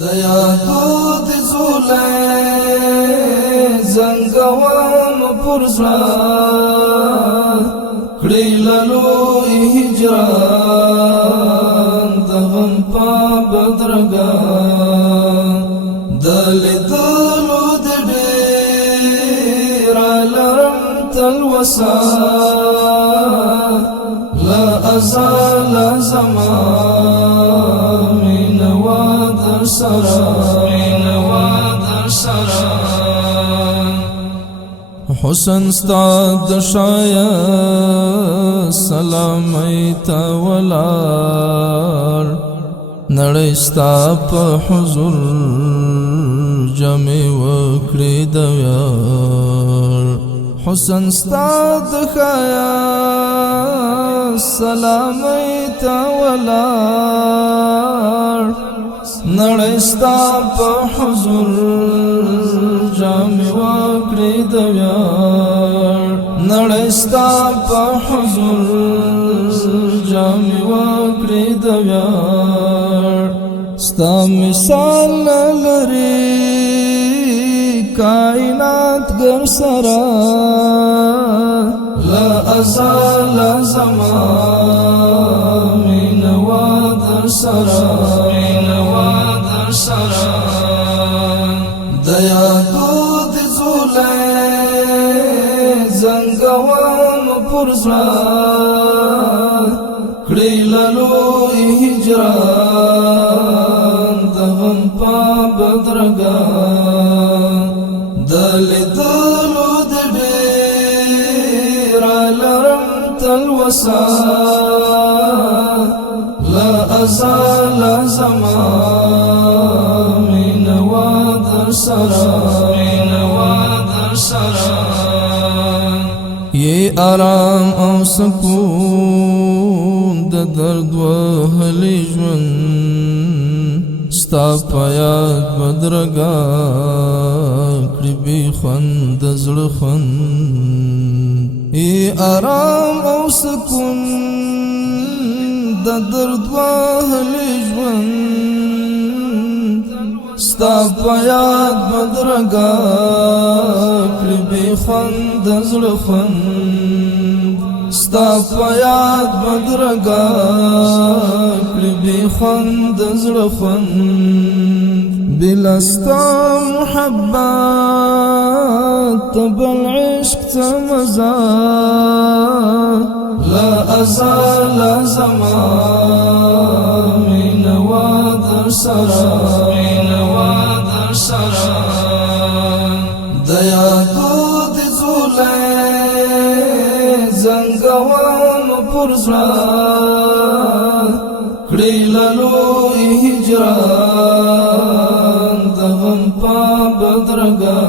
د یادو د زولای زنګوم پر زړه کړي لالوی هجران د غم په بدرګا د لیدلو د ډېر لرم تلوسه لا أزال زمان من وادر سرا حسن استاد شایا سلامیت ولار نړۍ ستا په حضور جمع وکړي د یار حسن استاد خایا سلامیت ولار نړۍ ستا په حضور جامع وکړي د یار نړۍ ستا په حضور جامع وکړي د یار ستا مثال لري کائنات گر سرا لا أزال زمان من وادر سرا د یادو د زولای زنګوم پر زړه کړي لالوی هجران د غم په بدرګا د لیدلو د ډېر لرم تلوسه لا أزال زمان من وادر سرا یہ آرام او سکون د درد وهلی ژوند ستا په یاد بدرګا کړي بې خوند زړه خوند یہ آرام او سکون د درد وهلی ژوند ستا په یاد بدرګا کړي بې خوند زړه خوند ستا په یاد بدرګا کړي بې خوند زړه خوند بلا ستا محبت بل عشق ته مزه لا أزال زمان من وادر سرا د یادو د زولای زنګوم پر زړه کړي لالوی هجران د غم په بدرګا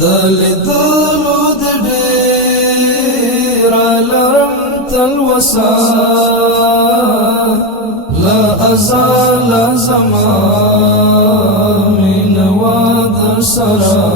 د لیدلو د ډېر لرم تلوسه لا أزال زمان من وادر سرا